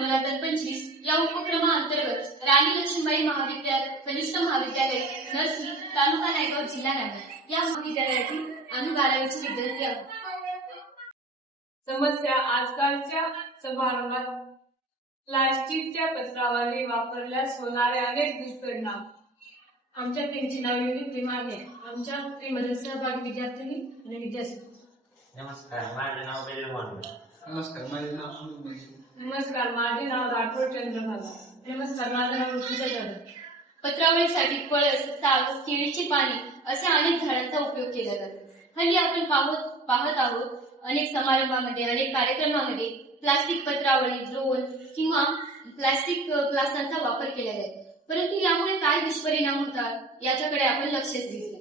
मला 25 या उपक्रमाअंतर्गत राणी लक्ष्मीबाई महाविद्यालय कनिष्ठ महाविद्यालय नरसी तालुका नायगाव जिल्हा नांदेड या महाविद्यालयातील आम्ही 12वीचे विद्यार्थी आहोत. समस्या आजकालच्या समारंभात प्लास्टिकच्या पत्रावली वापरल्यास होणारे अनेक दुष्परिणाम. आमच्या टीमची नाव युनिट आहे. आमच्या टीममध्ये सहभागी विद्यार्थी आणि विद्यार्थी. नमस्कार, माझे नाव बेलवान. नमस्कार, माझे नाव अमोल. नमस्कार, माझे नाव राठोड चंद्रभागा. नमस्कार, माझं नाव ऋतुजा जाधव. पत्रावळीसाठी पळस, साग, केळीची पाने अशा अनेक झाडांचा उपयोग केला जातो. हल्ली आपण पाहत आहोत अनेक समारंभामध्ये अनेक कार्यक्रमामध्ये प्लास्टिक पत्रावळी, ड्रोन किंवा प्लास्टिक ग्लासांचा वापर केला जातो. परंतु यामुळे काय दुष्परिणाम होतात याच्याकडे आपण लक्षच देत नाही.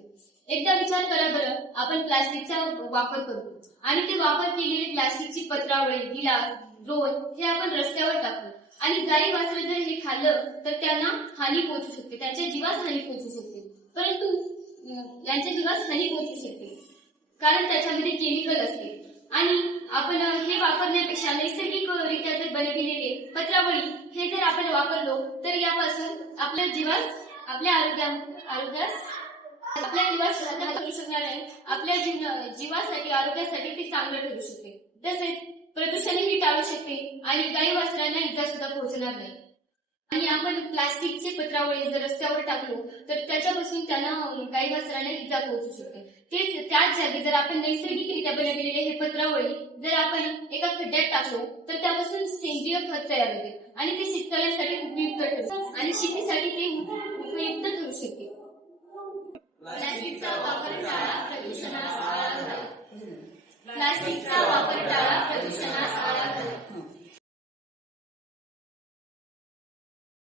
एकदा विचार करा बरं, आपण प्लास्टिकचा वापर करतो आणि ते वापर केलेली प्लास्टिकची पत्रावळी, गिलास, ड्रोन हे आपण रस्त्यावर टाकतो आणि गाई वासरे जर हे खाल्लं तर त्यांना हानी पोहोचू शकते, त्यांच्या जीवास हानी पोहोचू शकते. परंतु यांच्या जीवास हानी पोहोचू शकते कारण त्याच्यामध्ये केमिकल असते. आणि आपण हे वापरण्यापेक्षा नैसर्गिकरित्या जर बनविलेले पत्रावळी हे जर आपण वापरलो तर यापासून आपल्या जीवास, आपल्या आरोग्यास करू शकणार आहे. आपल्या जीवासाठी, आरोग्यासाठी ते चांगलं ठरू शकते. तसेच प्रदूषणही टाळू शकते आणि गाई वासरांना इजा सुद्धा पोहोचणार नाही. आणि आपण प्लास्टिकचे पत्रावळी जर रस्त्यावर टाकलो तर त्याच्यापासून त्यांना गाई वासरांना इजा पोहोचू शकते. तेच त्याच जागी जर आपण नैसर्गिकरित्या बनवलेले हे पत्रावळी जर आपण एका खड्ड्यात टाकलो तर त्यापासून सेंद्रिय खत तयार होते आणि ते शेतकऱ्यांसाठी उपयुक्त ठरते आणि शेतीसाठी ते उपयुक्त ठरू शकते. प्लास्टिकचा वापर टाळा, प्रदूषणास आळा घाला. प्लास्टिकचा